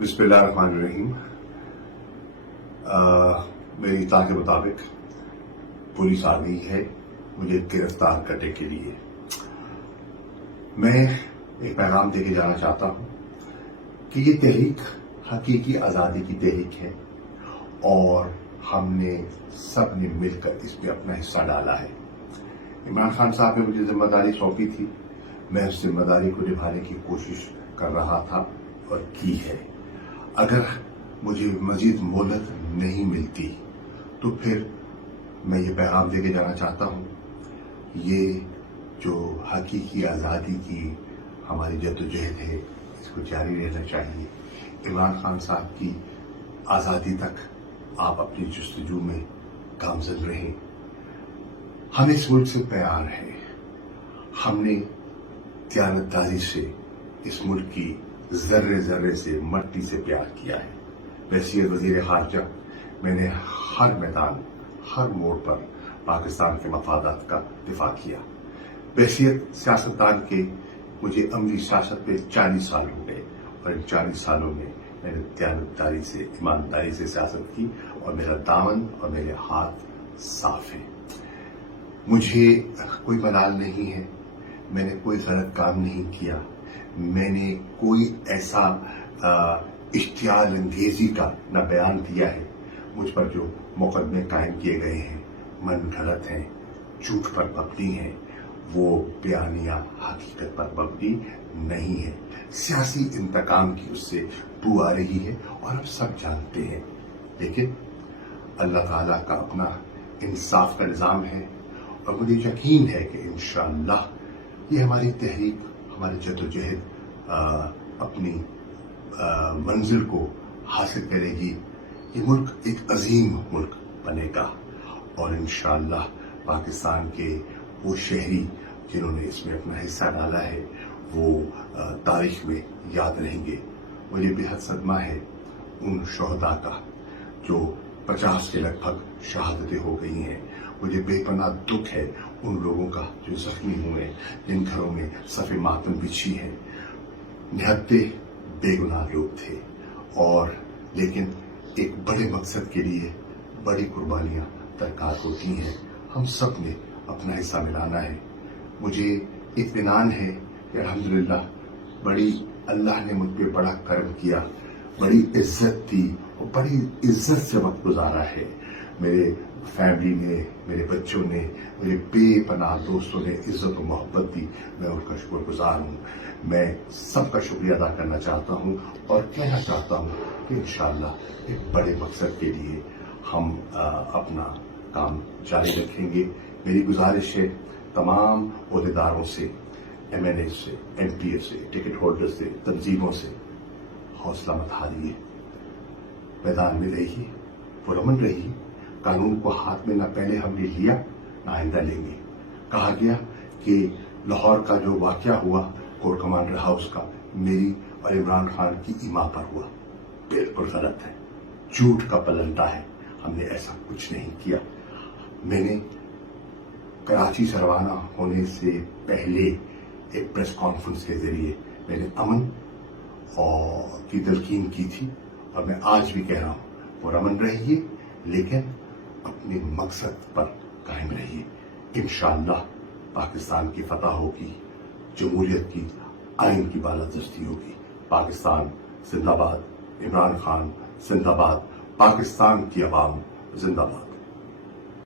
बिस्मिल्लाहिर्रहमानिर्रहीम। मेरी इत्तला के मुताबिक पुलिस आ गई है मुझे गिरफ्तार करने के लिए। मैं एक पैगाम देके जाना चाहता हूं कि ये तहरीक हकीकी आज़ादी की तहरीक है और हमने सब ने मिलकर इसमें अपना हिस्सा डाला है। इमरान खान साहब ने मुझे जिम्मेदारी सौंपी थी, मैं उस जिम्मेदारी को निभाने की कोशिश कर रहा था और की है। अगर मुझे मजीद मोहलत नहीं मिलती तो फिर मैं ये पैगाम देके जाना चाहता हूं, ये जो हकीकी आज़ादी की हमारी जद्दोजहद है इसको जारी रहना चाहिए। इमरान खान साहब की आज़ादी तक आप अपनी जस्तजू में गामजन रहें। हम इस मुल्क से प्यार है, हमने दयानतदारी से इस मुल्क की जर्रे जर्रे से मट्टी से प्यार किया है। वसीयत वजीर खारजा, मैंने हर मैदान हर मोड़ पर पाकिस्तान के मफादात का दिफा किया। वसीयत सियासतदान के मुझे अमली सियासत पे 40 साल हो गए और इन 40 सालों में मैंने दयानतदारी से ईमानदारी से सियासत की और मेरा दामन और मेरे हाथ साफ हैं। मुझे कोई मलाल नहीं है, मैंने कोई गलत काम नहीं किया, मैंने कोई ऐसा इश्तियाल अंगेजी का न बयान दिया है। मुझ पर जो मुकदमे कायम किए गए हैं मन गलत हैं, झूठ पर मबनी हैं, वो बयानिया हकीकत पर मबनी नहीं है। सियासी इंतकाम की उससे बू आ रही है और हम सब जानते हैं, लेकिन अल्लाह ताला का अपना इंसाफ का निज़ाम है और मुझे यकीन है कि इंशाअल्लाह ये हमारी तहरीक हमारी जद्दोजहद अपनी मंजिल को हासिल करेगी। ये मुल्क एक अजीम मुल्क बनेगा और इंशाअल्लाह पाकिस्तान के वो शहरी जिन्होंने इसमें अपना हिस्सा डाला है वो तारीख में याद रहेंगे। मुझे बेहद सदमा है उन शोहदा का जो 50 के लगभग शहादतें हो गई हैं। मुझे बेपनाह दुख है उन लोगों का जो जख्मी हुए, जिन घरों में सफ़े मातम बिछी है। निहत्ते बेगुनाह लोग थे और लेकिन एक बड़े मकसद के लिए बड़ी कुर्बानियां दरकार होती हैं। हम सब ने अपना हिस्सा मिलाना है। मुझे इत्मीनान है कि अल्हम्दुलिल्लाह बड़ी अल्लाह ने मुझ पर बड़ा करम किया, बड़ी इज्जत दी और बड़ी इज्जत से वक्त गुजारा है। मेरे फैमिली ने, मेरे बच्चों ने, मेरे बेपनाह दोस्तों ने इज्जत और मोहब्बत दी, मैं उनका शुक्रगुजार हूँ। मैं सबका शुक्रिया अदा करना चाहता हूँ और कहना चाहता हूँ कि इंशाअल्लाह एक बड़े मकसद के लिए हम अपना काम जारी रखेंगे। मेरी गुजारिश है तमाम ओहदेदारों से, MNA से, MPA से, टिकट होल्डर से, तंजीमों से, हौसला मत हारिए, मैदान में रहिए, पुरअमन रहिए। कानून को हाथ में न पहले हमने लिया न आइंदा लेंगे। कहा गया कि लाहौर का जो वाकया हुआ कोर कमांडर हाउस का मेरी और इमरान खान की इमा पर हुआ, बिल्कुल गलत है, झूठ का पलंटा है। हमने ऐसा कुछ नहीं किया। मैंने कराची से रवाना होने से पहले एक प्रेस कॉन्फ्रेंस के जरिए मैंने अमन और की तलकीन की थी और मैं आज भी कह रहा हूं पुरअमन रहिए लेकिन अपने मकसद पर कायम रहिए। इंशाअल्लाह पाकिस्तान की फतह होगी, जमहूरियत की आइन की बालादस्ती होगी। पाकिस्तान जिंदाबाद, इमरान खान जिंदाबाद, पाकिस्तान की अवाम जिंदाबाद।